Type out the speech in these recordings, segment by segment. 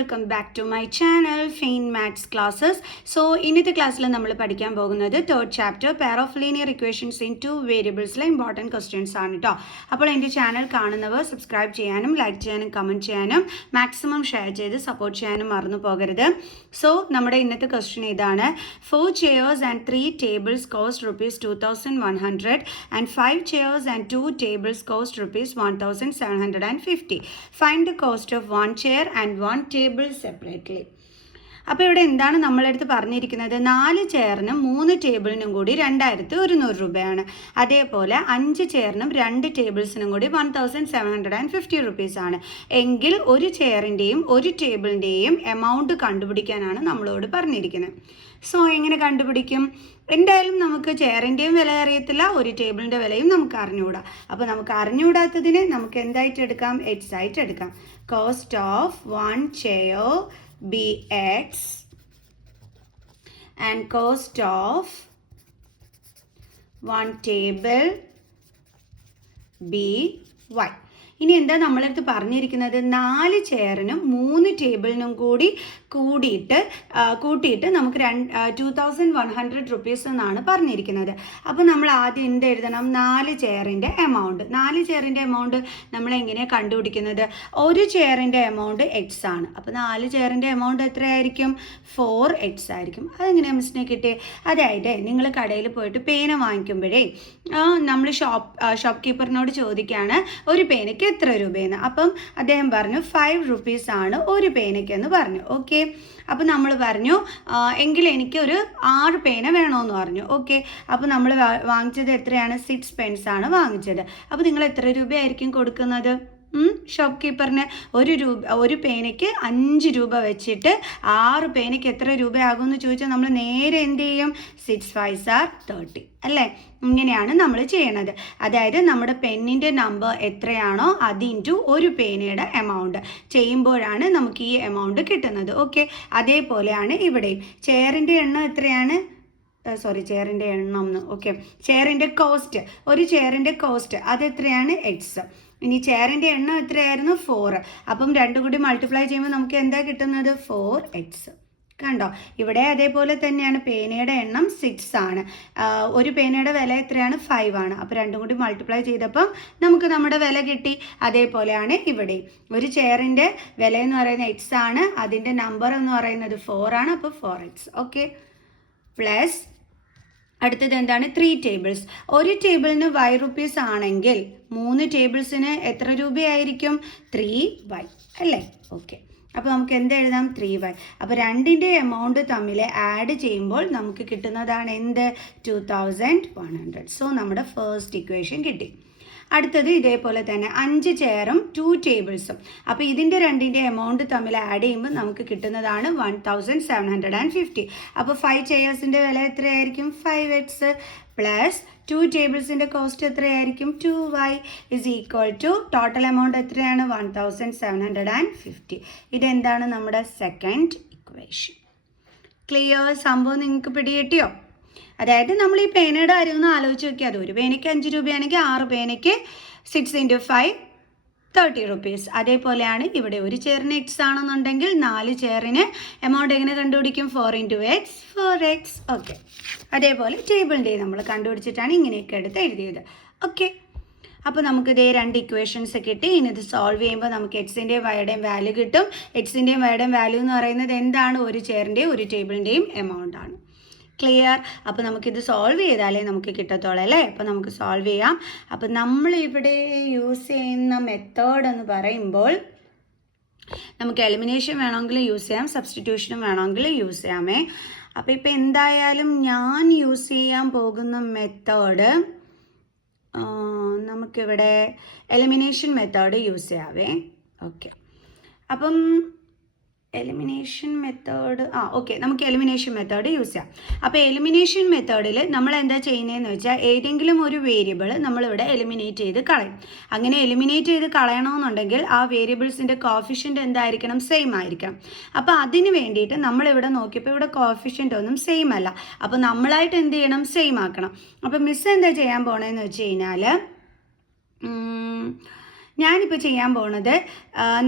Welcome back to my channel fine maths classes. So ഇന്നത്തെ ക്ലാസ്സിൽ നമ്മൾ പഠിക്കാൻ പോകുന്നത് third chapter pair of linear equations in two വേരിയബിൾസിലെ ഇമ്പോർട്ടൻറ്റ് ക്വസ്റ്റ്യൻസ് ആണ് കേട്ടോ. അപ്പോൾ എൻ്റെ ചാനൽ കാണുന്നവർ സബ്സ്ക്രൈബ് ചെയ്യാനും ലൈക്ക് ചെയ്യാനും കമൻറ്റ് ചെയ്യാനും മാക്സിമം ഷെയർ ചെയ്ത് സപ്പോർട്ട് ചെയ്യാനും മറന്നു പോകരുത്. സോ നമ്മുടെ ഇന്നത്തെ ക്വസ്റ്റ്യൻ ഇതാണ്: 4 chairs and 3 tables cost ₹2,100 and 5 chairs and 2 tables cost ₹1,750. Find the cost of 1 chair and 1 table separately. അപ്പോൾ ഇവിടെ എന്താണ് നമ്മളെടുത്ത് പറഞ്ഞിരിക്കുന്നത്? 4 ചെയറിനും 3 ടേബിളിനും കൂടി 2,100 രൂപയാണ്. അതേപോലെ 5 ചെയറിനും 2 ടേബിൾസിനും കൂടി 1,750 റുപ്പീസാണ്. എങ്കിൽ ഒരു ചെയറിൻ്റെയും ഒരു ടേബിളിൻ്റെയും എമൗണ്ട് കണ്ടുപിടിക്കാനാണ് നമ്മളോട് പറഞ്ഞിരിക്കുന്നത്. സോ എങ്ങനെ കണ്ടുപിടിക്കും? എന്തായാലും നമുക്ക് ചെയറിൻ്റെയും വില അറിയത്തില്ല, ഒരു ടേബിളിൻ്റെ വിലയും നമുക്ക് അറിഞ്ഞുകൂടാ. അപ്പോൾ നമുക്ക് അറിഞ്ഞുകൂടാത്തതിന് നമുക്ക് എന്തായിട്ട് എടുക്കാം? എക്സ് ആയിട്ട് എടുക്കാം. Cost of 1 chair be x and cost of 1 table be y. ഇനി എന്താ നമ്മളടുത്ത് പറഞ്ഞിരിക്കുന്നത്? 4 ചെയറിനും 3 ടേബിളിനും കൂട്ടിയിട്ട് നമുക്ക് 2,100 റുപ്പീസ് എന്നാണ് പറഞ്ഞിരിക്കുന്നത്. അപ്പോൾ നമ്മൾ ആദ്യം എന്ത് എഴുതണം? 4 ചെയറിൻ്റെ എമൗണ്ട്. 4 ചെയറിൻ്റെ എമൗണ്ട് നമ്മൾ എങ്ങനെയാണ് കണ്ടുപിടിക്കുന്നത്? ഒരു ചെയറിൻ്റെ എമൗണ്ട് എക്സ് ആണ്. അപ്പോൾ 4 ചെയറിൻ്റെ എമൗണ്ട് എത്രയായിരിക്കും? 4x ആയിരിക്കും. അതെങ്ങനെയാണ് മിസ്സിനെ കിട്ടിയേ? അതായത് നിങ്ങൾ കടയിൽ പോയിട്ട് പേന വാങ്ങിക്കുമ്പോഴേ നമ്മൾ ഷോപ്പ് കീപ്പറിനോട് ചോദിക്കുകയാണ് ഒരു പേനയ്ക്ക് എത്ര രൂപയെന്ന്. അപ്പം അദ്ദേഹം പറഞ്ഞു 5 റുപ്പീസ് ആണ് ഒരു പേനയ്ക്കെന്ന് പറഞ്ഞു. ഓക്കെ, അപ്പോൾ നമ്മൾ പറഞ്ഞു എങ്കിൽ എനിക്കൊരു 6 പേന വേണമെന്ന് പറഞ്ഞു. ഓക്കെ, അപ്പോൾ നമ്മൾ വാങ്ങിച്ചത് എത്രയാണ്? 6 pence ആണ് വാങ്ങിച്ചത്. അപ്പോൾ നിങ്ങൾ എത്ര രൂപയായിരിക്കും കൊടുക്കുന്നത്? ഷോപ്പ് കീപ്പറിന് ഒരു പേനയ്ക്ക് 5 രൂപ വെച്ചിട്ട് 6 പേനയ്ക്ക് എത്ര രൂപയാകുമെന്ന് ചോദിച്ചാൽ നമ്മൾ നേരെ എന്ത് ചെയ്യും? 6 5s are 30 അല്ലേ? ഇങ്ങനെയാണ് നമ്മൾ ചെയ്യണത്. അതായത് നമ്മുടെ പെന്നിൻ്റെ നമ്പർ എത്രയാണോ അത് ഇൻറ്റു ഒരു പേനയുടെ എമൗണ്ട് ചെയ്യുമ്പോഴാണ് നമുക്ക് ഈ എമൗണ്ട് കിട്ടുന്നത്. ഓക്കെ, അതേപോലെയാണ് ഇവിടെയും. ചെയറിൻ്റെ എണ്ണം എത്രയാണ്? ചെയറിൻ്റെ എണ്ണം ഓക്കെ, ചെയറിൻ്റെ കോസ്റ്റ്, ഒരു ചെയറിൻ്റെ കോസ്റ്റ് അതെത്രയാണ്? എക്സ്. ഇനി ചെയറിൻ്റെ എണ്ണം എത്രയായിരുന്നു? 4. അപ്പം രണ്ടും കൂടി മൾട്ടിപ്ലൈ ചെയ്യുമ്പോൾ നമുക്ക് എന്താ കിട്ടുന്നത്? 4x. കണ്ടോ? ഇവിടെ അതേപോലെ തന്നെയാണ്. പേനയുടെ എണ്ണം 6 ആണ്, ഒരു പേനയുടെ വില എത്രയാണ്? 5 ആണ്. അപ്പോൾ രണ്ടും കൂടി മൾട്ടിപ്ലൈ ചെയ്തപ്പം നമുക്ക് നമ്മുടെ വില കിട്ടി. അതേപോലെയാണ് ഇവിടെ. ഒരു ചെയറിൻ്റെ വില എന്ന് പറയുന്നത് എക്സ് ആണ്, അതിൻ്റെ നമ്പർ എന്ന് പറയുന്നത് 4 ആണ്. അപ്പോൾ 4x. ഓക്കെ, പ്ലസ് അടുത്തത് എന്താണ്? 3 ടേബിൾസ്. ഒരു ടേബിളിന് y റുപ്പീസ് ആണെങ്കിൽ 3 ടേബിൾസിന് എത്ര രൂപയായിരിക്കും? 3y അല്ലേ? ഓക്കെ, അപ്പോൾ നമുക്ക് എന്ത് എഴുതാം? 3y. അപ്പോൾ രണ്ടിൻ്റെ എമൗണ്ട് തമ്മിൽ ആഡ് ചെയ്യുമ്പോൾ നമുക്ക് കിട്ടുന്നതാണ് എന്ത്? 2,100. സോ നമ്മുടെ ഫസ്റ്റ് ഇക്വേഷൻ കിട്ടി. അടുത്തത് ഇതേപോലെ തന്നെ 5 ചെയറും 2 ടേബിൾസും. അപ്പോൾ ഇതിൻ്റെ രണ്ടിൻ്റെ എമൗണ്ട് തമ്മിൽ ആഡ് ചെയ്യുമ്പോൾ നമുക്ക് കിട്ടുന്നതാണ് 1,750. അപ്പോൾ 5 ചെയേഴ്സിൻ്റെ വില എത്രയായിരിക്കും? 5x പ്ലസ് 2 ടേബിൾസിൻ്റെ കോസ്റ്റ് എത്രയായിരിക്കും? 2y is equal to total amount എത്രയാണ്? 1,750. ഇതെന്താണ്? നമ്മുടെ സെക്കൻഡ് ഇക്വേഷൻ. ക്ലിയർ? സംഭവം നിങ്ങൾക്ക് പിടികിട്ടിയോ? അതായത് നമ്മൾ ഈ പേനയുടെ കാര്യം ഒന്ന് ആലോചിച്ച് നോക്കിയാൽ, അത് ഒരു പേനയ്ക്ക് 5 രൂപയാണെങ്കിൽ 6 പേനയ്ക്ക് 6 × 5 30 റുപ്പീസ്. അതേപോലെയാണ് ഇവിടെ. ഒരു ചെയറിന് എക്സ് ആണെന്നുണ്ടെങ്കിൽ 4 ചെയറിന് എമൗണ്ട് എങ്ങനെ കണ്ടുപിടിക്കും? 4 × x 4x. ഓക്കെ, അതേപോലെ ടേബിളിൻ്റെ നമ്മൾ കണ്ടുപിടിച്ചിട്ടാണ് ഇങ്ങനെയൊക്കെ എടുത്ത് എഴുതിയത്. ഓക്കെ, അപ്പോൾ നമുക്ക് ഇതേ 2 ഇക്വേഷൻസ് കിട്ടി. ഇനി ഇത് സോൾവ് ചെയ്യുമ്പോൾ നമുക്ക് എക്സിൻ്റെയും വൈയുടെയും വാല്യൂ കിട്ടും. എക്സിൻ്റെയും വൈയുടെയും വാല്യൂ എന്ന് പറയുന്നത് എന്താണ്? ഒരു ചെയറിൻ്റെയും ഒരു ടേബിളിൻ്റെയും എമൗണ്ട് ആണ്. ക്ലിയർ? അപ്പോൾ നമുക്കിത് സോൾവ് ചെയ്താലേ നമുക്ക് കിട്ടത്തുള്ളൂ അല്ലേ? അപ്പോൾ നമുക്ക് സോൾവ് ചെയ്യാം. അപ്പോൾ നമ്മളിവിടെ യൂസ് ചെയ്യുന്ന മെത്തേഡ് എന്ന് പറയുമ്പോൾ നമുക്ക് എലിമിനേഷൻ വേണമെങ്കിൽ യൂസ് ചെയ്യാം, സബ്സ്റ്റിറ്റ്യൂഷനും വേണമെങ്കിൽ യൂസ് ചെയ്യാമേ. അപ്പോൾ ഇപ്പോൾ എന്തായാലും ഞാൻ യൂസ് ചെയ്യാൻ പോകുന്ന മെത്തേഡ് നമുക്കിവിടെ എലിമിനേഷൻ മെത്തേഡ് യൂസ് ചെയ്യാവേ. ഓക്കെ, അപ്പം എലിമിനേഷൻ മെത്തേഡ് ഓക്കെ, നമുക്ക് എലിമിനേഷൻ മെത്തേഡ് യൂസ് ചെയ്യാം. അപ്പോൾ എലിമിനേഷൻ മെത്തേഡിൽ നമ്മൾ എന്താ ചെയ്യുന്നതെന്ന് വെച്ചാൽ ഏതെങ്കിലും ഒരു വേരിയബിൾ നമ്മളിവിടെ എലിമിനേറ്റ് ചെയ്ത് കളയും. അങ്ങനെ എലിമിനേറ്റ് ചെയ്ത് കളയണമെന്നുണ്ടെങ്കിൽ ആ വേരിയബിൾസിൻ്റെ കോഫിഷ്യൻ്റ് എന്തായിരിക്കണം? സെയിം ആയിരിക്കണം. അപ്പോൾ അതിന് വേണ്ടിയിട്ട് നമ്മളിവിടെ നോക്കിയപ്പോൾ ഇവിടെ കോഫിഷ്യൻ്റ് ഒന്നും സെയിം അല്ല. അപ്പോൾ നമ്മളായിട്ട് എന്ത് ചെയ്യണം? സെയിം ആക്കണം. അപ്പോൾ മിസ് എന്താ ചെയ്യാൻ പോണതെന്ന് വെച്ച് കഴിഞ്ഞാൽ ഞാനിപ്പോൾ ചെയ്യാൻ പോകുന്നത്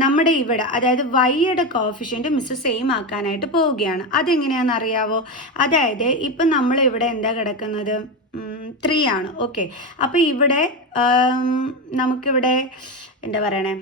നമ്മുടെ ഇവിടെ അതായത് വൈയുടെ കോഫിഷ്യൻ്റ് മിസ് സെയിം ആക്കാനായിട്ട് പോവുകയാണ്. അതെങ്ങനെയാണെന്ന് അറിയാവോ? അതായത് ഇപ്പം നമ്മളിവിടെ എന്താ കിടക്കുന്നത് 3 ആണ്. ഓക്കെ, അപ്പോൾ ഇവിടെ നമുക്കിവിടെ എന്താ പറയണേ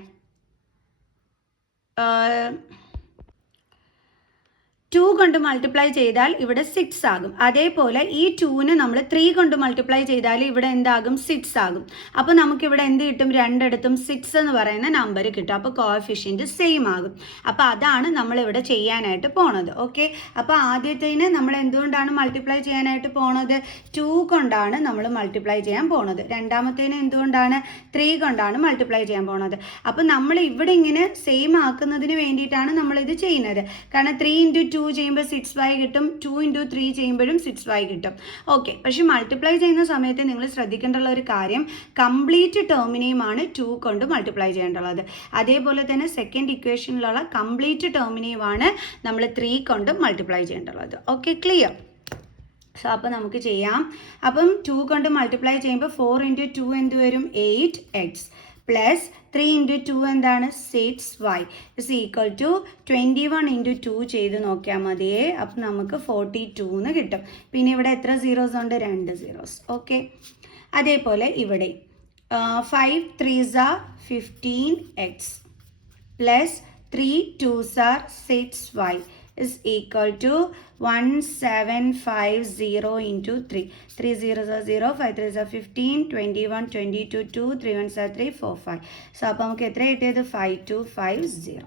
2 കൊണ്ട് മൾട്ടിപ്ലൈ ചെയ്താൽ ഇവിടെ 6 ആകും. അതേപോലെ ഈ 2നെ നമ്മൾ 3 കൊണ്ട് മൾട്ടിപ്ലൈ ചെയ്താൽ ഇവിടെ എന്താകും 6 ആകും. അപ്പോൾ നമുക്കിവിടെ എന്ത് കിട്ടും? രണ്ടിടത്തും 6 എന്ന് പറയുന്ന നമ്പർ കിട്ടും. അപ്പോൾ കോഎഫിഷ്യൻറ്റ് സെയിം ആകും. അപ്പോൾ അതാണ് നമ്മളിവിടെ ചെയ്യാനായിട്ട് പോണത്. ഓക്കെ, അപ്പോൾ ആദ്യത്തേന് നമ്മൾ എന്തുകൊണ്ടാണ് മൾട്ടിപ്ലൈ ചെയ്യാനായിട്ട് പോണത്? 2 കൊണ്ടാണ് നമ്മൾ മൾട്ടിപ്ലൈ ചെയ്യാൻ പോണത്. രണ്ടാമത്തേന് എന്തുകൊണ്ടാണ്? 3 കൊണ്ടാണ് മൾട്ടിപ്ലൈ ചെയ്യാൻ പോണത്. അപ്പോൾ നമ്മൾ ഇവിടെ ഇങ്ങനെ സെയിം ആക്കുന്നതിന് വേണ്ടിയിട്ടാണ് നമ്മളിത് ചെയ്യുന്നത്. കാരണം 3 × 2 ചെയ്യുമ്പോൾ 6y കിട്ടും, 2 × 3 ചെയ്യുമ്പോഴും 6y കിട്ടും. ഓക്കെ, പക്ഷെ മൾട്ടിപ്ലൈ ചെയ്യുന്ന സമയത്ത് നിങ്ങൾ ശ്രദ്ധിക്കേണ്ടുള്ള ഒരു കാര്യം, കംപ്ലീറ്റ് ടേമിനെയുമാണ് 2 കൊണ്ട് മൾട്ടിപ്ലൈ ചെയ്യേണ്ടുള്ളത്. അതേപോലെ തന്നെ സെക്കൻഡ് ഇക്വേഷനിലുള്ള കംപ്ലീറ്റ് ടേമിനെയുമാണ് നമ്മൾ 3 കൊണ്ട് മൾട്ടിപ്ലൈ ചെയ്യേണ്ടുള്ളത്. Okay, clear? സോ അപ്പോൾ നമുക്ക് ചെയ്യാം. അപ്പം 2 കൊണ്ട് മൾട്ടിപ്ലൈ ചെയ്യുമ്പോൾ 4 × 2 എന്ത് വരും? 8x പ്ലസ് 3 × 2 എന്താണ്? 6y ഇസ് ഈക്വൽ ടു 21 × 2 ചെയ്ത് നോക്കിയാൽ മതിയേ. അപ്പം നമുക്ക് 42 എന്ന് കിട്ടും. പിന്നെ ഇവിടെ എത്ര സീറോസ് ഉണ്ട്? 2 സീറോസ്. ഓക്കെ, അതേപോലെ ഇവിടെ 5 3s are 15x plus 3 2s are 6y is equal to 1750 into 3. 3 zeros are 0, 5 3s are 15, 21, 22, 2, 3 1s are 3, 4, 5. So, അപ്പോൾ നമുക്ക് എത്ര കിട്ടിയത്? 5250.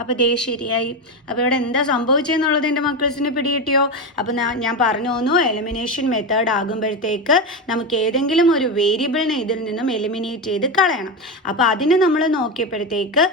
അപ്പോൾ ദേ ശരിയായി. അപ്പോൾ ഇവിടെ എന്താ സംഭവിച്ചതെന്നുള്ളത് എൻ്റെ മക്കൾസിന് പിടികിട്ടിയോ? അപ്പോൾ ഞാൻ പറഞ്ഞു തന്നു, എലിമിനേഷൻ മെത്തേഡ് ആകുമ്പോഴത്തേക്ക് നമുക്ക് ഏതെങ്കിലും ഒരു വേരിയബിളിനെ ഇതിൽ നിന്നും എലിമിനേറ്റ് ചെയ്ത് കളയണം. അപ്പോൾ അതിന് നമ്മൾ നോക്കിയപ്പോഴത്തേക്ക്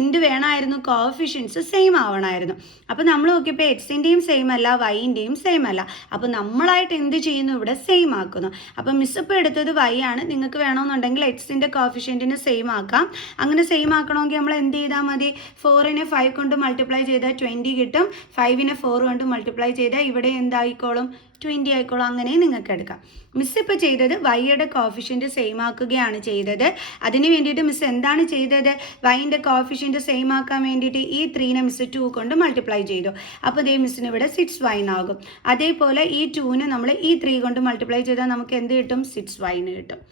എന്ത് വേണമായിരുന്നു? കോഎഫിഷ്യൻസ് സെയിം ആവണമായിരുന്നു. അപ്പോൾ നമ്മൾ നോക്കിയപ്പോൾ എക്സിൻ്റെയും സെയിം അല്ല, വൈൻ്റെയും സെയിം അല്ല. അപ്പോൾ നമ്മളായിട്ട് എന്ത് ചെയ്യുന്നു? ഇവിടെ സെയിം ആക്കുന്നു. അപ്പോൾ മിസ് ഇപ്പോൾ എടുത്തത് വൈ ആണ്. നിങ്ങൾക്ക് വേണമെന്നുണ്ടെങ്കിൽ എക്സിൻ്റെ കോഎഫിഷ്യൻറ്റിന് സെയിം ആക്കാം. അങ്ങനെ സെയിം ആക്കണമെങ്കിൽ നമ്മൾ എന്ത് ചെയ്താൽ മതി? 4നെ 5 കൊണ്ട് മൾട്ടിപ്ലൈ ചെയ്താൽ 20 കിട്ടും. 5നെ 4 കൊണ്ട് മൾട്ടിപ്ലൈ ചെയ്താൽ ഇവിടെ എന്തായിക്കോളും? 20 ആയിക്കോളും. അങ്ങനെ നിങ്ങൾക്ക് എടുക്കാം. മിസ് ഇപ്പോൾ ചെയ്തത് വൈയുടെ കോഫിഷ്യൻ്റ് സെയിം ആക്കുകയാണ് ചെയ്തത്. അതിന് വേണ്ടിയിട്ട് മിസ് എന്താണ് ചെയ്തത്? വൈൻ്റെ കോഫിഷ്യൻ്റ് സെയിം ആക്കാൻ വേണ്ടിയിട്ട് ഈ 3നെ മിസ് 2 കൊണ്ട് മൾട്ടിപ്ലൈ ചെയ്തു. അപ്പോൾ ഇതേ മിസ്സിന് ഇവിടെ 6y ആകും. അതേപോലെ ഈ 2നെ നമ്മൾ ഈ 3 കൊണ്ട് മൾട്ടിപ്ലൈ ചെയ്താൽ നമുക്ക് എന്ത് കിട്ടും? 6y കിട്ടും.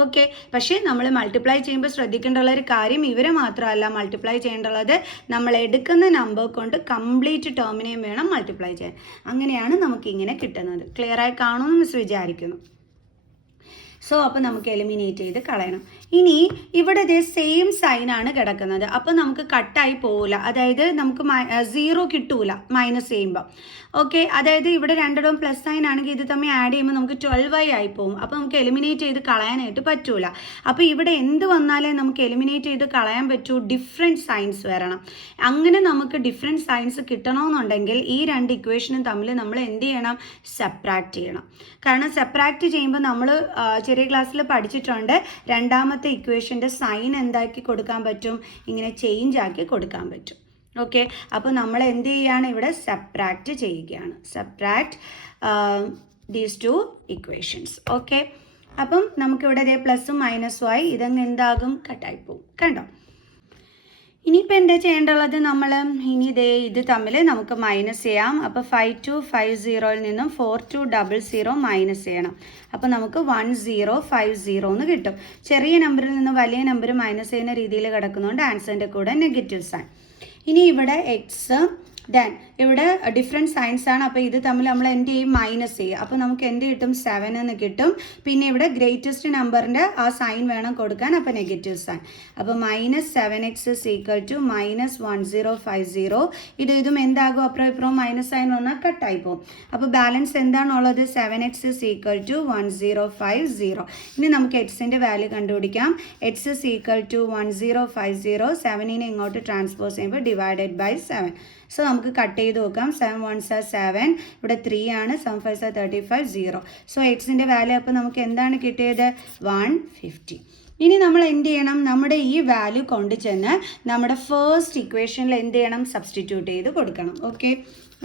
ഓക്കെ, പക്ഷേ നമ്മൾ മൾട്ടിപ്ലൈ ചെയ്യുമ്പോൾ ശ്രദ്ധിക്കേണ്ടുള്ള ഒരു കാര്യം, ഇവരെ മാത്രമല്ല മൾട്ടിപ്ലൈ ചെയ്യേണ്ടുള്ളത്, നമ്മൾ എടുക്കുന്ന നമ്പർ കൊണ്ട് കംപ്ലീറ്റ് ടേമിനെയും വേണം മൾട്ടിപ്ലൈ ചെയ്യാൻ. അങ്ങനെയാണ് നമുക്കിങ്ങനെ കിട്ടുന്നത്. ക്ലിയറായി കാണുമെന്ന് മിസ് വിചാരിക്കുന്നു. സോ അപ്പോൾ നമുക്ക് എലിമിനേറ്റ് ചെയ്ത് കളയണം. ഇനി ഇവിടെ ഇതേ സെയിം സൈനാണ് കിടക്കുന്നത്. അപ്പോൾ നമുക്ക് കട്ടായി പോവില്ല, അതായത് നമുക്ക് 0 കിട്ടൂല മൈനസ് ചെയ്യുമ്പോൾ. ഓക്കെ, അതായത് ഇവിടെ രണ്ടിടവും പ്ലസ് സൈൻ ആണെങ്കിൽ ഇത് തമ്മിൽ ആഡ് ചെയ്യുമ്പോൾ നമുക്ക് 12y ആയി പോകും. അപ്പോൾ നമുക്ക് എലിമിനേറ്റ് ചെയ്ത് കളയാനായിട്ട് പറ്റൂല. അപ്പോൾ ഇവിടെ എന്ത് വന്നാലേ നമുക്ക് എലിമിനേറ്റ് ചെയ്ത് കളയാൻ പറ്റൂ? ഡിഫറെൻറ്റ് സൈൻസ് വരണം. അങ്ങനെ നമുക്ക് ഡിഫറെൻറ്റ് സൈൻസ് കിട്ടണമെന്നുണ്ടെങ്കിൽ ഈ രണ്ട് ഇക്വേഷനും തമ്മിൽ നമ്മൾ എന്ത് ചെയ്യണം? സെപ്പറാക്ട് ചെയ്യണം. കാരണം സെപ്പറാക്ട് ചെയ്യുമ്പോൾ നമ്മൾ ചെറിയ ക്ലാസ്സിൽ പഠിച്ചിട്ടുണ്ട്, രണ്ടാമത്തെ ഇക്വേഷൻ്റെ സൈൻ എന്താക്കി കൊടുക്കാൻ പറ്റും? ഇങ്ങനെ ചേഞ്ച് ആക്കി കൊടുക്കാൻ പറ്റും. ഓക്കെ, അപ്പോൾ നമ്മൾ എന്ത് ചെയ്യുകയാണ്? ഇവിടെ സെപ്പറാക്ട് ചെയ്യുകയാണ്. സെപ്പറാക്ട് ദീസ് 2 ഇക്വേഷൻസ്. ഓക്കെ, അപ്പം നമുക്കിവിടെ ഇതേ പ്ലസും മൈനസും ആയി. ഇതങ്ങ് എന്താകും? കട്ടായി പോകും. കണ്ടോ? ഇനിയിപ്പോൾ എന്താ ചെയ്യേണ്ടുള്ളത്? നമ്മൾ ഇനി ഇത് തമ്മിൽ നമുക്ക് മൈനസ് ചെയ്യാം. അപ്പോൾ 5250 നിന്നും 4200 മൈനസ് ചെയ്യണം. അപ്പോൾ നമുക്ക് 1050 എന്ന് കിട്ടും. ചെറിയ നമ്പറിൽ നിന്ന് വലിയ നമ്പർ മൈനസ് ചെയ്യുന്ന രീതിയിൽ കിടക്കുന്നതുകൊണ്ട് ആൻസറിൻ്റെ കൂടെ നെഗറ്റീവ് സൈൻ. ഇനി ഇവിടെ എക്സ്, ദെൻ ഇവിടെ ഡിഫറെൻറ്റ് സൈൻസ് ആണ്. അപ്പോൾ ഇത് തമ്മിൽ നമ്മൾ എന്ത് ചെയ്യും? മൈനസ് ചെയ്യുക. അപ്പോൾ നമുക്ക് എന്ത് കിട്ടും? 7 എന്ന് കിട്ടും. പിന്നെ ഇവിടെ ഗ്രേറ്റസ്റ്റ് നമ്പറിൻ്റെ ആ സൈൻ വേണം കൊടുക്കാൻ, അപ്പോൾ നെഗറ്റീവ് സൈൻ. അപ്പോൾ -7x is equal to -1050. ഇതും എന്താകും? അപ്പുറം ഇപ്പുറം മൈനസ് സൈൻ വന്നാൽ കട്ടായി പോകും. അപ്പോൾ ബാലൻസ് എന്താണുള്ളത്? 7x is equal to 1050. ഇനി നമുക്ക് എക്സിൻ്റെ വാല്യൂ കണ്ടുപിടിക്കാം. x is equal to 1050. 7നെ ഇങ്ങോട്ട് ട്രാൻസ്പോസ് ചെയ്യുമ്പോൾ ഡിവൈഡഡ് ബൈ 7. സോ നമുക്ക് കട്ട് ചെയ്ത് നോക്കാം. 7 1s are 7, ഇവിടെ 3 ആണ്, 7 5s are 35, 0. സോ എക്സിൻ്റെ വാല്യൂ അപ്പോൾ നമുക്ക് എന്താണ് കിട്ടിയത്? 150. ഇനി നമ്മൾ എന്ത് ചെയ്യണം? നമ്മുടെ ഈ വാല്യൂ കൊണ്ടു ചെന്ന് നമ്മുടെ ഫസ്റ്റ് ഇക്വേഷനിൽ എന്ത് ചെയ്യണം? സബ്സ്റ്റിറ്റ്യൂട്ട് ചെയ്ത് കൊടുക്കണം. ഓക്കെ,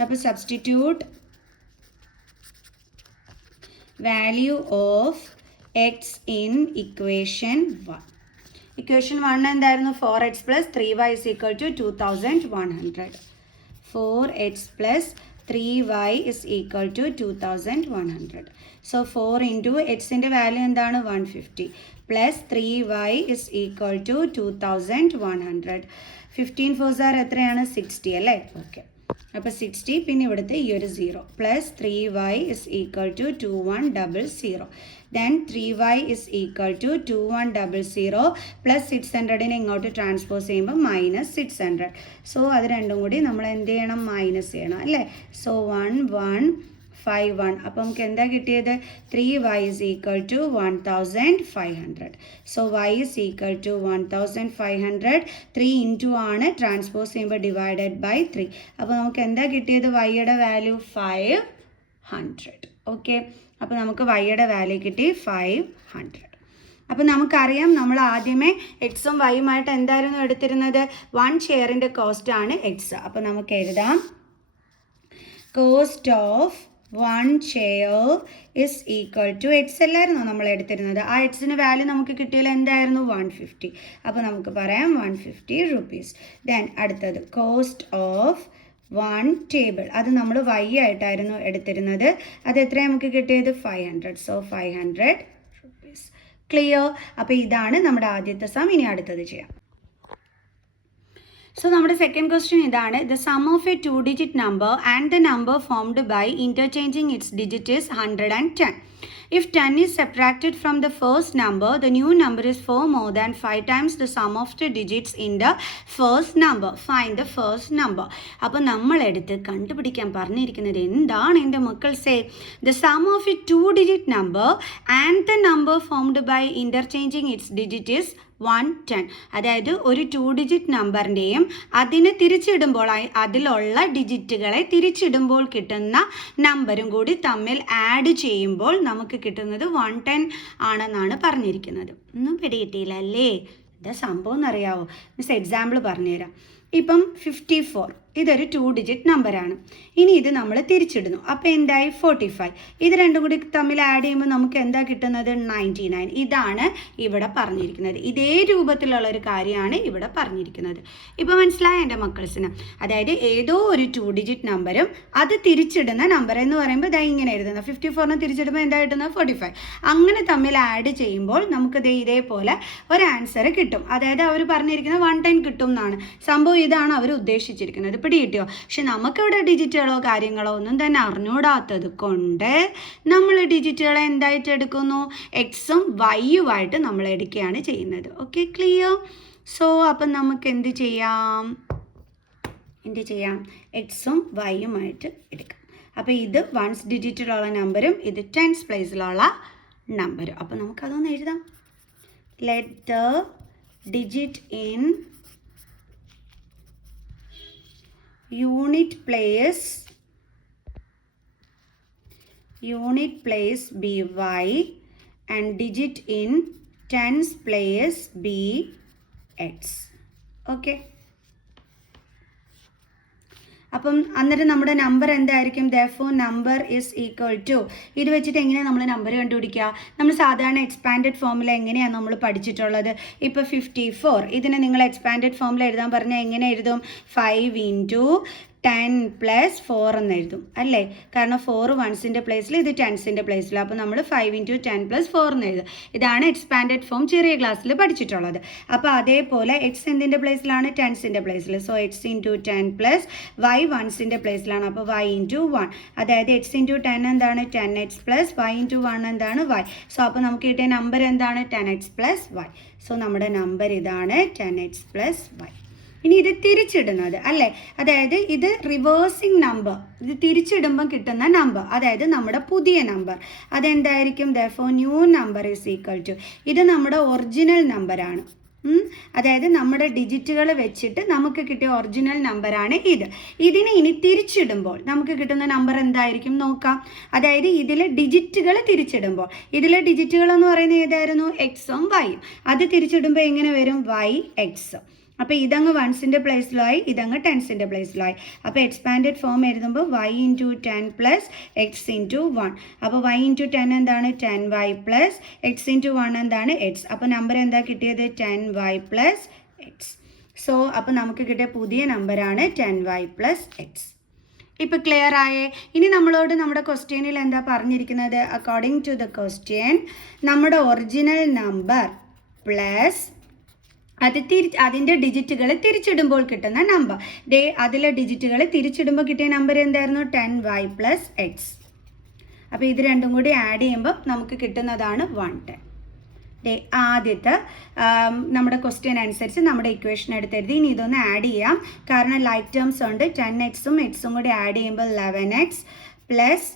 അപ്പോൾ substitute value of X in equation 1. Equation 1 എന്തായിരുന്നു? 4x plus 3y is equal to 2100. 4x plus 3y is equal to 2100. So 4 into xന്റെ value എന്താണ്? 150 plus 3y is equal to 2100. 15 4s are എത്രയാണ്? 60 അല്ലേ? Okay, അപ്പോൾ 60 പിന്നെ ഇവിടുത്തെ ഈ ഒരു 0 plus 3y is equal to 2100. Then 3y is equal to 2100 plus 600നെ ഇങ്ങോട്ട് transpose ചെയ്യുമ്പോൾ -600. സോ അത് രണ്ടും കൂടി നമ്മൾ എന്ത് ചെയ്യണം? മൈനസ് ചെയ്യണം അല്ലേ? സോ 1151. അപ്പോൾ നമുക്ക് എന്താ കിട്ടിയത്? 3y is equal to 1500. So y is equal to 1500. 3 into ആണ്, ട്രാൻസ്പോസ് ചെയ്യുമ്പോൾ ഡിവൈഡഡ് ബൈ 3. അപ്പോൾ നമുക്ക് എന്താ കിട്ടിയത്? വൈയുടെ വാല്യൂ 500. ഓക്കെ, അപ്പോൾ നമുക്ക് വൈയുടെ വാല്യൂ കിട്ടി 500. അപ്പോൾ നമുക്കറിയാം നമ്മൾ ആദ്യമേ എക്സും വൈയുമായിട്ട് എന്തായിരുന്നു എടുത്തിരുന്നത്? 1 ഷെയറിൻ്റെ കോസ്റ്റ് ആണ് എക്സ്. അപ്പോൾ നമുക്ക് എഴുതാം cost of 1 share is equal to x അല്ലായിരുന്നു നമ്മൾ എടുത്തിരുന്നത്. ആ എക്സിന് വാല്യൂ നമുക്ക് കിട്ടിയാൽ എന്തായിരുന്നു? 150. അപ്പോൾ നമുക്ക് പറയാം 150 റുപ്പീസ്. ദെൻ അടുത്തത് കോസ്റ്റ് ഓഫ് 1 ടേബിൾ, അത് നമ്മൾ വൈ ആയിട്ടായിരുന്നു എടുത്തിരുന്നത്. അത് എത്രയാണ് നമുക്ക് കിട്ടിയത്? 500. So 500 rupees. ക്ലിയർ? അപ്പോൾ ഇതാണ് നമ്മുടെ ആദ്യത്തെ സം. ഇനി അടുത്തത് ചെയ്യാം. So നമ്മുടെ സെക്കൻഡ് ക്വസ്റ്റ്യൻ ഇതാണ്. The sum of A 2-digit number and the number formed by interchanging its digit is 110. If 10 is subtracted from the first number, the new number is 4 more than 5 times the sum of the digits in the first number. Find the first number. അപ്പോൾ നമ്മളെടുത്ത് കണ്ടുപിടിക്കാൻ പറഞ്ഞിരിക്കുന്നത് എന്താണ് എൻ്റെ മക്കൾ? Say the sum of a 2-digit number and the number formed by interchanging its digit is 110. അതായത് ഒരു 2-digit നമ്പറിൻ്റെയും അതിന് തിരിച്ചിടുമ്പോൾ അതിലുള്ള ഡിജിറ്റുകളെ തിരിച്ചിടുമ്പോൾ കിട്ടുന്ന നമ്പറും കൂടി തമ്മിൽ ആഡ് ചെയ്യുമ്പോൾ നമുക്ക് കിട്ടുന്നത് 110 ആണെന്നാണ് പറഞ്ഞിരിക്കുന്നത്. ഒന്നും പിടികിട്ടിയില്ല അല്ലേ? എന്താ സംഭവം എന്നറിയാവോ? മിസ് എക്സാമ്പിൾ പറഞ്ഞുതരാം. ഇപ്പം 54 ഇതൊരു 2-digit നമ്പറാണ്. ഇനി ഇത് നമ്മൾ തിരിച്ചിടുന്നു. അപ്പോൾ എന്തായി? 45. ഇത് രണ്ടും കൂടി തമ്മിൽ ആഡ് ചെയ്യുമ്പോൾ നമുക്ക് എന്താ കിട്ടുന്നത്? 99. ഇതാണ് ഇവിടെ പറഞ്ഞിരിക്കുന്നത്. ഇതേ രൂപത്തിലുള്ള ഒരു കാര്യമാണ് ഇവിടെ പറഞ്ഞിരിക്കുന്നത്. ഇപ്പോൾ മനസ്സിലായ എൻ്റെ മക്കൾസിന്? അതായത് ഏതോ ഒരു 2-digit നമ്പറും അത് തിരിച്ചിടുന്ന നമ്പർ എന്ന് പറയുമ്പോൾ ഇതാ ഇങ്ങനെ എഴുതുന്നത്. 54നെ തിരിച്ചിടുമ്പോൾ എന്താ കിട്ടുന്നത്? 45. അങ്ങനെ തമ്മിൽ ആഡ് ചെയ്യുമ്പോൾ നമുക്ക് ഇതേപോലെ ഒരു ആൻസർ കിട്ടും. അതായത് അവർ പറഞ്ഞിരിക്കുന്നത് 110 കിട്ടും എന്നാണ്. സംഭവം ഇതാണ് അവർ ഉദ്ദേശിച്ചിരിക്കുന്നത്. പിടി കിട്ടിയോ? പക്ഷെ നമുക്കിവിടെ ഡിജിറ്റുകളോ കാര്യങ്ങളോ ഒന്നും തന്നെ അറിഞ്ഞൂടാത്തത് കൊണ്ട് നമ്മൾ ഡിജിറ്റുകളെ എന്തായിട്ട് എടുക്കുന്നു? എക്സും വൈയുമായിട്ട് നമ്മൾ എടുക്കുകയാണ് ചെയ്യുന്നത്. Okay, clear? സോ അപ്പം നമുക്ക് എന്ത് ചെയ്യാം? എക്സും വൈയുമായിട്ട് എടുക്കാം. അപ്പോൾ ഇത് 1s ഡിജിറ്റിലുള്ള നമ്പറും ഇത് 10s പ്ലേസിലുള്ള നമ്പറും. അപ്പോൾ നമുക്കതൊന്ന് എഴുതാം. Let the digit in unit place be y and digit in 10s place be x. Okay, അപ്പം അന്നേരം നമ്മുടെ നമ്പർ എന്തായിരിക്കും? therefore number is equal to, ഇത് വെച്ചിട്ട് എങ്ങനെയാണ് നമ്മൾ നമ്പർ കണ്ടുപിടിക്കുക? നമ്മൾ സാധാരണ എക്സ്പാൻഡഡ് ഫോമിൽ എങ്ങനെയാണ് നമ്മൾ പഠിച്ചിട്ടുള്ളത്? ഇപ്പോൾ 54 ഇതിനെ നിങ്ങൾ എക്സ്പാൻഡഡ് ഫോമിൽ എഴുതാൻ പറഞ്ഞാൽ എങ്ങനെ എഴുതും? 5 into 10 plus 4 എന്ന് എഴുതും അല്ലേ? കാരണം 4 1സിൻ്റെ പ്ലേസിൽ ഇത് 10സിൻ്റെ പ്ലേസിൽ. അപ്പോൾ നമ്മൾ 5 into 10 plus 4 എന്ന് എഴുതും. ഇതാണ് എക്സ്പാൻഡഡ് ഫോം ചെറിയ ക്ലാസ്സിൽ പഠിച്ചിട്ടുള്ളത്. അപ്പോൾ അതേപോലെ എക്സ് എന്തിൻ്റെ പ്ലേസിലാണ്? 10സിൻ്റെ പ്ലേസിൽ. So x into 10 plus y 1സിൻ്റെ പ്ലേസിലാണ്. അപ്പോൾ y ഇൻറ്റു 1. അതായത് എക്സ് ഇൻറ്റു 10 എന്താണ്? 10x പ്ലസ് വൈ ഇൻറ്റു 1 എന്താണ്? y. സോ അപ്പോൾ നമുക്ക് കിട്ടിയ നമ്പർ എന്താണ്? 10x plus y. സോ നമ്മുടെ നമ്പർ ഇതാണ് 10x പ്ലസ് വൈ. ഇനി ഇത് തിരിച്ചിടുന്നത് അല്ലേ? അതായത് ഇത് റിവേഴ്സിങ് നമ്പർ, ഇത് തിരിച്ചിടുമ്പോൾ കിട്ടുന്ന നമ്പർ, അതായത് നമ്മുടെ പുതിയ നമ്പർ അതെന്തായിരിക്കും? therefore new number is equal to, ഇത് നമ്മുടെ ഒറിജിനൽ നമ്പറാണ്. അതായത് നമ്മുടെ ഡിജിറ്റുകൾ വെച്ചിട്ട് നമുക്ക് കിട്ടിയ ഒറിജിനൽ നമ്പറാണ് ഇത്. ഇതിനെ ഇനി തിരിച്ചിടുമ്പോൾ നമുക്ക് കിട്ടുന്ന നമ്പർ എന്തായിരിക്കും നോക്കാം. അതായത് ഇതിലെ ഡിജിറ്റുകൾ തിരിച്ചിടുമ്പോൾ, ഇതിലെ ഡിജിറ്റുകൾ എന്ന് പറയുന്നത് ഏതായിരുന്നു? എക്സും വൈയും. അത് തിരിച്ചിടുമ്പോൾ എങ്ങനെ വരും? Y x. അപ്പോൾ ഇതങ്ങ് വൺസിൻ്റെ പ്ലേസിലായി, ഇതങ്ങ് ടെൻസിൻ്റെ പ്ലേസിലായി. അപ്പോൾ എക്സ്പാൻഡഡ് ഫോം എഴുതുമ്പോൾ y into 10 plus x into 1. അപ്പോൾ y ഇൻറ്റു 10 എന്താണ് 10y പ്ലസ് എക്സ് ഇൻറ്റു 1 എന്താണ് എക്സ്. അപ്പോൾ നമ്പർ എന്താ കിട്ടിയത് 10y പ്ലസ് എക്സ്. സോ അപ്പോൾ നമുക്ക് കിട്ടിയ പുതിയ നമ്പറാണ് 10y പ്ലസ് എക്സ്. ഇപ്പോൾ ക്ലിയർ ആയേ? ഇനി നമ്മളോട് നമ്മുടെ ക്വസ്റ്റ്യനിൽ എന്താ പറഞ്ഞിരിക്കുന്നത്? അക്കോർഡിംഗ് ടു ദ ക്വസ്റ്റ്യൻ നമ്മുടെ ഒറിജിനൽ നമ്പർ പ്ലസ് അതിൻ്റെ ഡിജിറ്റുകൾ തിരിച്ചിടുമ്പോൾ കിട്ടുന്ന നമ്പർ. അതിലെ ഡിജിറ്റുകൾ തിരിച്ചിടുമ്പോൾ കിട്ടിയ നമ്പർ എന്തായിരുന്നു 10y പ്ലസ് എക്സ്. അപ്പോൾ ഇത് രണ്ടും കൂടി ആഡ് ചെയ്യുമ്പോൾ നമുക്ക് കിട്ടുന്നതാണ് 110. ആദ്യത്തെ നമ്മുടെ ക്വസ്റ്റ്യൻ അനുസരിച്ച് നമ്മുടെ ഇക്വേഷൻ എടുത്തെഴുതി. ഇനി ഇതൊന്ന് ആഡ് ചെയ്യാം, കാരണം ലൈക്ക് ടേംസ് ഉണ്ട്. 10xും എക്സും കൂടി ആഡ് ചെയ്യുമ്പോൾ 11x പ്ലസ്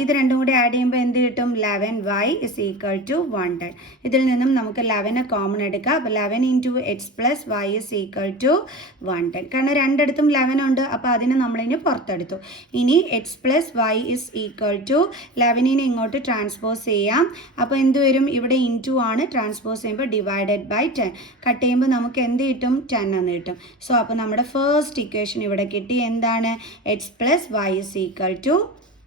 ഇത് രണ്ടും കൂടി ആഡ് ചെയ്യുമ്പോൾ എന്ത് കിട്ടും 11y ഇസ് ഈക്വൽ ടു 110. ഇതിൽ നിന്നും നമുക്ക് 11 കോമൺ എടുക്കാം. അപ്പോൾ 11 into x plus y is equal to 110. കാരണം രണ്ടിടത്തും 11 ഉണ്ട്, അപ്പോൾ അതിന് നമ്മളിനി പുറത്തെടുത്തു. ഇനി x plus y is equal to 11നെ ഇങ്ങോട്ട് ട്രാൻസ്പോസ് ചെയ്യാം. അപ്പോൾ എന്ത് വരും? ഇവിടെ ഇൻറ്റു ആണ്, ട്രാൻസ്പോസ് ചെയ്യുമ്പോൾ ഡിവൈഡഡ് ബൈ 10. കട്ട് ചെയ്യുമ്പോൾ നമുക്ക് എന്ത് കിട്ടും 10 എന്ന് കിട്ടും. സോ അപ്പോൾ നമ്മുടെ ഫസ്റ്റ് ഇക്വേഷൻ ഇവിടെ കിട്ടി. എന്താണ്? X plus y is equal to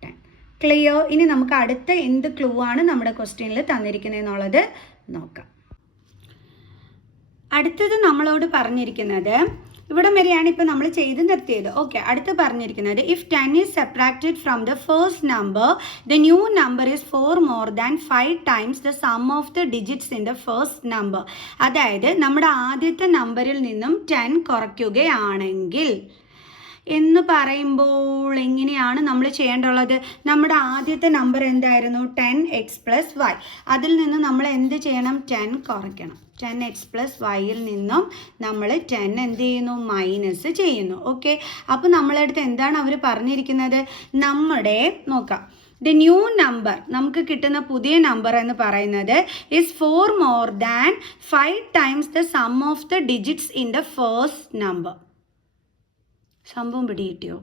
10. Clear? ഇനി നമുക്ക് അടുത്ത എന്ത് ക്ലൂ ആണ് നമ്മുടെ ക്വസ്റ്റ്യനിൽ തന്നിരിക്കുന്നത് എന്നുള്ളത് നോക്കാം. അടുത്തത് നമ്മളോട് പറഞ്ഞിരിക്കുന്നത് ഇവിടെ വരെയാണ് ഇപ്പോൾ നമ്മൾ ചെയ്ത് നിർത്തിയത്. ഓക്കെ, അടുത്ത് പറഞ്ഞിരിക്കുന്നത് if 10 is subtracted from the first number the new number is 4 more than 5 times the sum of the digits in the first number. അതായത് നമ്മുടെ ആദ്യത്തെ നമ്പറിൽ നിന്നും 10 കുറയ്ക്കുകയാണെങ്കിൽ എന്ന് പറയുമ്പോൾ എങ്ങനെയാണ് നമ്മൾ ചെയ്യേണ്ടുള്ളത്? നമ്മുടെ ആദ്യത്തെ നമ്പർ എന്തായിരുന്നു 10x പ്ലസ് വൈ. അതിൽ നിന്ന് നമ്മൾ എന്ത് ചെയ്യണം? 10 കുറയ്ക്കണം. 10x പ്ലസ് വൈയിൽ നിന്നും നമ്മൾ 10 എന്ത് ചെയ്യുന്നു? മൈനസ് ചെയ്യുന്നു. ഓക്കെ, അപ്പോൾ നമ്മളടുത്ത് എന്താണ് അവർ പറഞ്ഞിരിക്കുന്നത്? നമ്മുടെ നോക്കാം, ദ ന്യൂ നമ്പർ നമുക്ക് കിട്ടുന്ന പുതിയ നമ്പർ എന്ന് പറയുന്നത് is 4 more than 5 times the sum of the digits in the first number. സംഭവം പിടികിട്ടിയോ?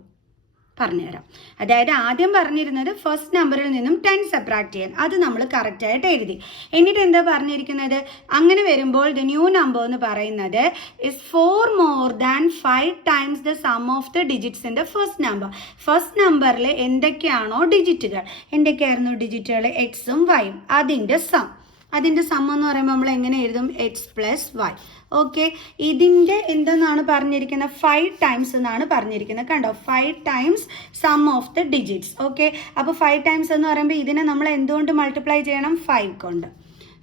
പറഞ്ഞുതരാം. അതായത് ആദ്യം പറഞ്ഞിരുന്നത് ഫസ്റ്റ് നമ്പറിൽ നിന്നും 10 സബ്ട്രാക്ട് ചെയ്യാൻ, അത് നമ്മൾ കറക്റ്റായിട്ട് എഴുതി. എന്നിട്ട് എന്താ പറഞ്ഞിരിക്കുന്നത്? അങ്ങനെ വരുമ്പോൾ ദ ന്യൂ നമ്പർ എന്ന് പറയുന്നത് is 4 more than 5 times the sum of the digits in the first number. First നമ്പറിൽ എന്തൊക്കെയാണോ ഡിജിറ്റുകൾ, എന്തൊക്കെയായിരുന്നു ഡിജിറ്റുകൾ? എക്സും വൈയും, അതിൻ്റെ സം. അതിൻ്റെ സം എന്ന് പറയുമ്പോൾ നമ്മൾ എങ്ങനെ എഴുതും? X plus Y. ഓക്കെ, ഇതിൻ്റെ എന്തെന്നാണ് പറഞ്ഞിരിക്കുന്നത്? 5 ടൈംസ് എന്നാണ് പറഞ്ഞിരിക്കുന്നത്. കണ്ടോ, 5 times sum of the digits. Okay, അപ്പോൾ 5 ടൈംസ് എന്ന് പറയുമ്പോൾ ഇതിനെ നമ്മൾ എന്തുകൊണ്ട് മൾട്ടിപ്ലൈ ചെയ്യണം? 5 കൊണ്ട്.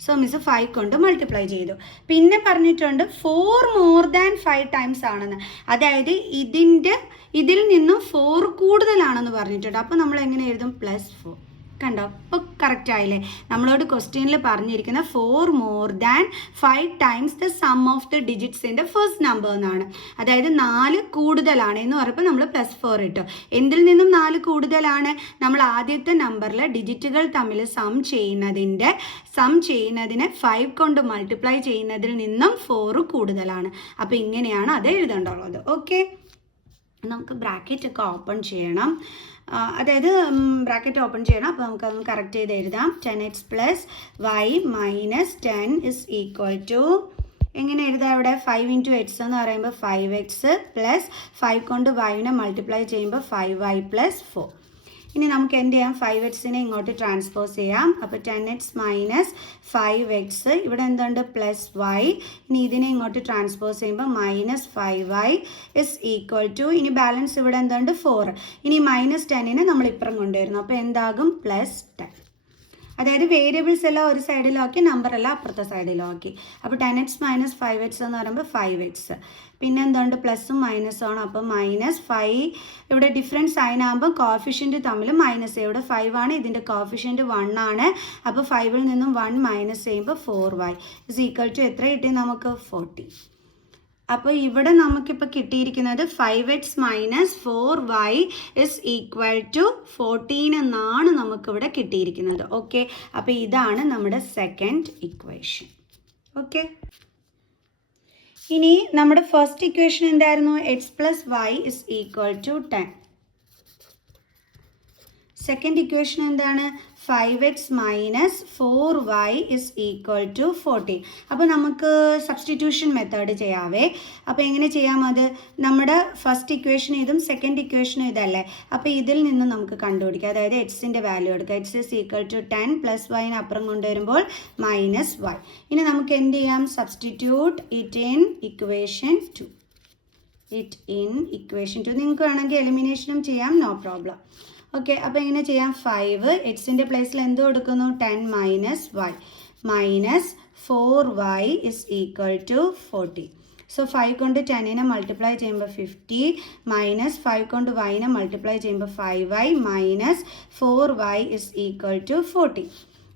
സോ മിസ് 5 കൊണ്ട് മൾട്ടിപ്ലൈ ചെയ്തു. പിന്നെ പറഞ്ഞിട്ടുണ്ട് 4 മോർ ദാൻ 5 ടൈംസ് ആണെന്ന്. അതായത് ഇതിൽ നിന്നും 4 കൂടുതലാണെന്ന് പറഞ്ഞിട്ടുണ്ട്. അപ്പോൾ നമ്മൾ എങ്ങനെ എഴുതും? +4. കണ്ടോ, ഇപ്പോൾ കറക്റ്റ് ആയില്ലേ? നമ്മളോട് ക്വസ്റ്റ്യനിൽ പറഞ്ഞിരിക്കുന്ന 4 more than 5 times the sum of the digits in the first number എന്നാണ്. അതായത് 4 കൂടുതലാണ് എന്ന് പറയുമ്പോൾ നമ്മൾ +4 ഇട്ടു. എന്തിൽ നിന്നും 4 കൂടുതലാണ്? നമ്മൾ ആദ്യത്തെ നമ്പറിലെ ഡിജിറ്റുകൾ തമ്മിൽ സം ചെയ്യുന്നതിനെ 5 കൊണ്ട് മൾട്ടിപ്ലൈ ചെയ്യുന്നതിൽ നിന്നും 4 കൂടുതലാണ്. അപ്പോൾ ഇങ്ങനെയാണ് അത് എഴുതേണ്ടുള്ളത്. ഓക്കെ, നമുക്ക് ബ്രാക്കറ്റ് ഒക്കെ ഓപ്പൺ ചെയ്യണം. അതായത് ബ്രാക്കറ്റ് ഓപ്പൺ ചെയ്യണം. അപ്പോൾ നമുക്കതൊന്ന് കറക്റ്റ് ചെയ്ത് എഴുതാം. 10x plus y minus 10 is equal to എങ്ങനെ എഴുതാം? ഇവിടെ 5 ഇൻറ്റു എക്സ് എന്ന് പറയുമ്പോൾ 5x പ്ലസ് 5 കൊണ്ട് വൈനെ മൾട്ടിപ്ലൈ ചെയ്യുമ്പോൾ 5y പ്ലസ് 4. ഇനി നമുക്ക് എന്ത് ചെയ്യാം? 5xനെ ഇങ്ങോട്ട് ട്രാൻസ്പോസ് ചെയ്യാം. അപ്പോൾ 10x മൈനസ് 5x, ഇവിടെ എന്തുണ്ട്? Plus y. ഇനി ഇതിനെ ഇങ്ങോട്ട് ട്രാൻസ്പോസ് ചെയ്യുമ്പോൾ minus 5y is equal to, ഇനി ബാലൻസ് ഇവിടെ എന്തുണ്ട്? 4. ഇനി മൈനസ് 10നെ നമ്മൾ ഇപ്പുറം കൊണ്ടുവരുന്നു. അപ്പോൾ എന്താകും? +10. അതായത് വേരിയബിൾസ് എല്ലാം ഒരു സൈഡിലാക്കി, നമ്പർ എല്ലാം അപ്പുറത്തെ സൈഡിലാക്കി. അപ്പോൾ 10x മൈനസ് 5x എന്ന് പറയുമ്പോൾ 5x. പിന്നെ എന്തുണ്ട്? പ്ലസും മൈനസും ആണ്. അപ്പോൾ -5 ഇവിടെ ഡിഫറൻസ് സൈൻ ആകുമ്പോൾ കോഫിഷ്യൻറ്റ് തമ്മിൽ മൈനസ്. ഇവിടെ 5 ആണ്, ഇതിൻ്റെ കോഫിഷ്യൻറ്റ് 1 ആണ്. അപ്പോൾ 5ൽ നിന്നും 1 മൈനസ് ചെയ്യുമ്പോൾ 4y ഇസ് ഈക്വൽ ടു എത്ര കിട്ടി നമുക്ക്? 40. അപ്പോൾ ഇവിടെ നമുക്കിപ്പോൾ കിട്ടിയിരിക്കുന്നത് 5x minus 4y is equal to 14 എന്നാണ് നമുക്കിവിടെ കിട്ടിയിരിക്കുന്നത്. ഓക്കെ, അപ്പോൾ ഇതാണ് നമ്മുടെ സെക്കൻഡ് ഇക്വേഷൻ. ഓക്കെ, ഇനി നമ്മുടെ ഫസ്റ്റ് ഇക്വേഷൻ എന്തായിരുന്നു? x plus y is equal to 10. Second equation എന്താണ്? 5x minus 4y is equal to 40. അപ്പോൾ നമുക്ക് സബ്സ്റ്റിറ്റ്യൂഷൻ മെത്തേഡ് ചെയ്യാവേ. അപ്പോൾ എങ്ങനെ ചെയ്യാം? അത് നമ്മുടെ ഫസ്റ്റ് ഇക്വേഷൻ ഇതും സെക്കൻഡ് ഇക്വേഷനും ഇതല്ലേ, അപ്പോൾ ഇതിൽ നിന്ന് നമുക്ക് കണ്ടുപിടിക്കാം. അതായത് എക്സിൻ്റെ വാല്യൂ എടുക്കുക. X is equal to 10 plus വൈന് അപ്പുറം കൊണ്ടുവരുമ്പോൾ മൈനസ് വൈ. ഇനി നമുക്ക് എന്ത് ചെയ്യാം? Substitute it in equation 2. നിങ്ങൾക്ക് വേണമെങ്കിൽ എലിമിനേഷനും ചെയ്യാം, നോ പ്രോബ്ലം. ഓക്കെ, അപ്പോൾ എങ്ങനെ ചെയ്യാം? 5 എക്സിൻ്റെ പ്ലേസിൽ എന്ത് കൊടുക്കുന്നു? 10 minus y minus 4y is equal to 40. So 5 കൊണ്ട് 10നെ മൾട്ടിപ്ലൈ ചെയ്യുമ്പോൾ 50 മൈനസ് 5 കൊണ്ട് yനെ മൾട്ടിപ്ലൈ ചെയ്യുമ്പോൾ 5y minus 4y is equal to 40.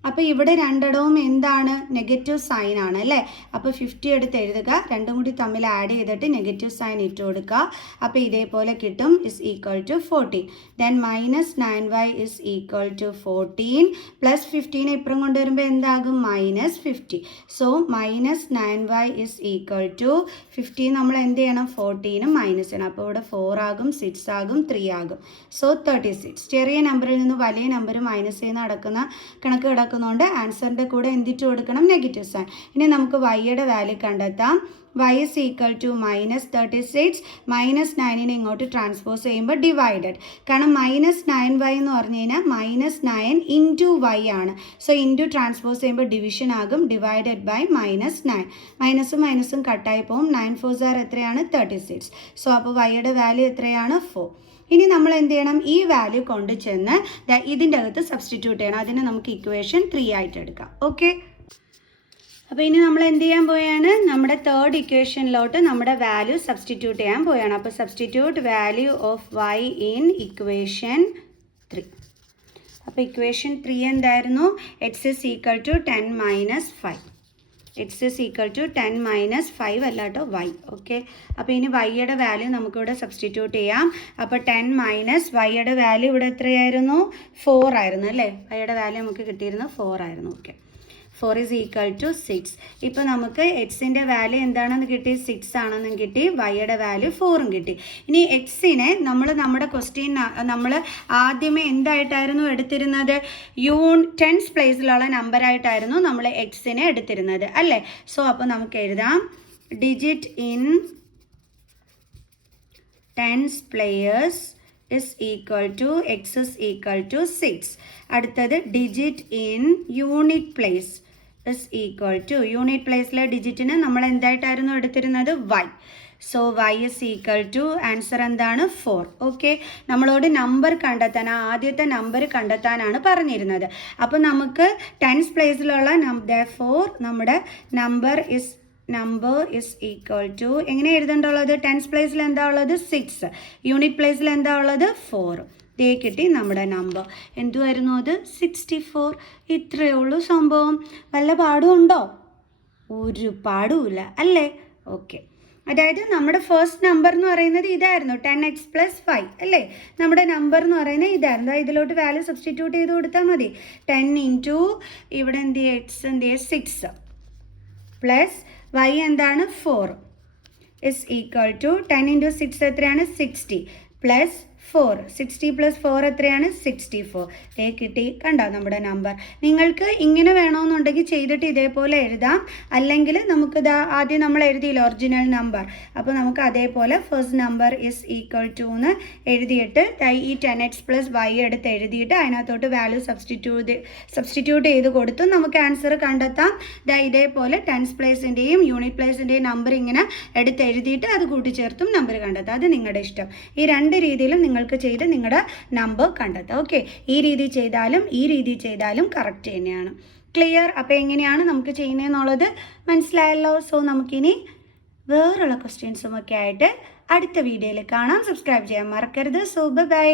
അപ്പോൾ ഇവിടെ രണ്ടിടവും എന്താണ്? നെഗറ്റീവ് സൈൻ ആണ് അല്ലേ. അപ്പോൾ 50 എടുത്ത് എഴുതുക, രണ്ടും കൂടി തമ്മിൽ ആഡ് ചെയ്തിട്ട് നെഗറ്റീവ് സൈൻ ഇട്ട് കൊടുക്കുക. അപ്പോൾ ഇതേപോലെ കിട്ടും is equal to 14. Then minus 9y is equal to 14 plus 15 ഇപ്പുറം കൊണ്ടുവരുമ്പോൾ എന്താകും? Minus 50. So minus 9y is equal to 15. നമ്മൾ എന്ത് ചെയ്യണം? 14 മൈനസ് ചെയ്യണം. അപ്പോൾ ഇവിടെ 4 ആകും, 6 ആകും, 3 ആകും. സോ 36. ചെറിയ നമ്പറിൽ നിന്ന് വലിയ നമ്പർ മൈനസ് ചെയ്യുന്ന കണക്ക് കിടക്കുന്നതുകൊണ്ട് ആൻസറിൻ്റെ കൂടെ എന്തിട്ട് കൊടുക്കണം? Negative sign. ഇനി നമുക്ക് വൈയുടെ വാല്യൂ കണ്ടെത്താം. y is equal to minus 36. Minus 9നെ ഇങ്ങോട്ട് ട്രാൻസ്പോസ് ചെയ്യുമ്പോൾ ഡിവൈഡഡ്. കാരണം മൈനസ് 9y എന്ന് പറഞ്ഞു കഴിഞ്ഞാൽ മൈനസ് 9 ഇൻറ്റു വൈ ആണ്. സോ ഇൻറ്റു ട്രാൻസ്പോസ് ചെയ്യുമ്പോൾ ഡിവിഷൻ ആകും, ഡിവൈഡഡ് ബൈ മൈനസ് 9. മൈനസും മൈനസും കട്ടായി പോകും. 9 4s are എത്രയാണ്? 36. സോ അപ്പോൾ വൈയുടെ വാല്യൂ എത്രയാണ്? 4. ഇനി നമ്മൾ എന്ത് ചെയ്യണം? ഈ വാല്യൂ കൊണ്ട് ചെന്ന് ഇതിൻ്റെ അകത്ത് സബ്സ്റ്റിറ്റ്യൂട്ട് ചെയ്യണം. അതിനെ നമുക്ക് ഇക്വേഷൻ 3 ആയിട്ട് എടുക്കാം. ഓക്കെ, അപ്പോൾ ഇനി നമ്മൾ എന്ത് ചെയ്യാൻ പോയാണ്? നമ്മുടെ തേർഡ് ഇക്വേഷനിലോട്ട് നമ്മുടെ വാല്യൂ സബ്സ്റ്റിറ്റ്യൂട്ട് ചെയ്യാൻ പോയാണ്. അപ്പോൾ substitute value of y in equation 3. അപ്പോൾ ഇക്വേഷൻ 3 എന്തായിരുന്നു? x is equal to 10 minus 5. X is equal to 10 minus 5 അല്ലാട്ടോ y. ഓക്കെ, അപ്പോൾ ഇനി വൈയുടെ വാല്യൂ നമുക്കിവിടെ സബ്സ്റ്റിറ്റ്യൂട്ട് ചെയ്യാം. അപ്പോൾ 10 മൈനസ് വൈയുടെ വാല്യൂ ഇവിടെ എത്രയായിരുന്നു? 4 ആയിരുന്നു അല്ലേ. വൈയുടെ വാല്യൂ നമുക്ക് കിട്ടിയിരുന്നു 4 ആയിരുന്നു. Okay, 4 is equal to 6. ഇപ്പോൾ നമുക്ക് എക്സിൻ്റെ വാല്യൂ എന്താണെന്ന് കിട്ടി? 6 ആണെന്നും കിട്ടി, വൈയുടെ വാല്യൂ 4ഉം കിട്ടി. ഇനി എക്സിനെ നമ്മുടെ ക്വസ്റ്റ്യൻ നമ്മൾ ആദ്യമേ എന്തായിട്ടായിരുന്നു എടുത്തിരുന്നത്? ടെൻസ് പ്ലേസിലുള്ള നമ്പറായിട്ടായിരുന്നു നമ്മൾ എക്സിനെ എടുത്തിരുന്നത് അല്ലേ. സോ അപ്പോൾ നമുക്ക് എഴുതാം digit in tens place is equal to x is equal to 6. അടുത്തത് digit in unit place is equal to unit പ്ലേസിലെ ഡിജിറ്റിന് നമ്മൾ എന്തായിട്ടായിരുന്നു എടുത്തിരുന്നത്? y. So y is equal to answer എന്താണ്? 4. ഓക്കെ, നമ്മളോട് നമ്പർ കണ്ടെത്താൻ, ആദ്യത്തെ നമ്പർ കണ്ടെത്താനാണ് പറഞ്ഞിരുന്നത്. അപ്പോൾ നമുക്ക് ടെൻസ് പ്ലേസിലുള്ള നമ്മുടെ നമ്പർ is equal to എങ്ങനെ എഴുതേണ്ടുള്ളത്? ടെൻസ് പ്ലേസിൽ എന്താ ഉള്ളത്? 6. യൂണിറ്റ് പ്ലേസിൽ എന്താ ഉള്ളത്? 4. ദേ കിട്ടി നമ്മുടെ നമ്പർ. എന്തുവായിരുന്നു അത്? 64. ഇത്രയേ ഉള്ളൂ സംഭവം. വല്ല പാടും ഉണ്ടോ? ഒരു പാടുമില്ല അല്ലേ. ഓക്കെ, അതായത് നമ്മുടെ ഫസ്റ്റ് നമ്പർ എന്ന് പറയുന്നത് ഇതായിരുന്നു, 10x പ്ലസ് 5 അല്ലേ. നമ്മുടെ നമ്പർ എന്ന് പറയുന്നത് ഇതായിരുന്നു. ഇതിലോട്ട് വാല്യൂ സബ്സ്റ്റിറ്റ്യൂട്ട് ചെയ്ത് കൊടുത്താൽ മതി. 10 ഇൻറ്റു ഇവിടെ എന്ത് ചെയ്യുക? എക്സ് എന്ത് ചെയ്യുക? 6 പ്ലസ് y എന്താണ്? 4 ഇസ് ഈക്വൽ ടു 10 ഇൻറ്റു 6 എത്രയാണ്? 60 പ്ലസ് 4. 60 പ്ലസ് 4 എത്രയാണ്? 64. കിട്ടി. കണ്ടോ നമ്മുടെ നമ്പർ. നിങ്ങൾക്ക് ഇങ്ങനെ വേണമെന്നുണ്ടെങ്കിൽ ചെയ്തിട്ട് ഇതേപോലെ എഴുതാം. അല്ലെങ്കിൽ നമുക്കിത് ആദ്യം നമ്മൾ എഴുതിയില്ല ഒറിജിനൽ നമ്പർ. അപ്പോൾ നമുക്ക് അതേപോലെ first number is equal to എന്ന് എഴുതിയിട്ട് ഈ 10x പ്ലസ് y എടുത്ത് എഴുതിയിട്ട് അതിനകത്തോട്ട് വാല്യൂ സബ്സ്റ്റിറ്റ്യൂട്ട് ചെയ്ത് കൊടുത്തു നമുക്ക് ആൻസർ കണ്ടെത്താം. ഇതേപോലെ ടെൻസ് പ്ലേസിൻ്റെയും യൂണിറ്റ് പ്ലേസിൻ്റെയും നമ്പർ ഇങ്ങനെ എടുത്ത് എഴുതിയിട്ട് അത് കൂട്ടിച്ചേർത്തും നമ്പർ കണ്ടെത്താം. അത് നിങ്ങളുടെ ഇഷ്ടം. ഈ രണ്ട് രീതിയിലും നിങ്ങൾക്ക് ചെയ്ത് നിങ്ങളുടെ നമ്പർ കണ്ടെത്താം. ഓക്കെ, ഈ രീതി ചെയ്താലും കറക്റ്റ് തന്നെയാണ്. ക്ലിയർ? അപ്പോൾ എങ്ങനെയാണ് നമുക്ക് ചെയ്യുന്നതെന്നുള്ളത് മനസ്സിലായല്ലോ. സോ നമുക്കിനി വേറുള്ള ക്വസ്റ്റ്യൻസും ഒക്കെ ആയിട്ട് അടുത്ത വീഡിയോയിൽ കാണാം. സബ്സ്ക്രൈബ് ചെയ്യാൻ മറക്കരുത്. So by.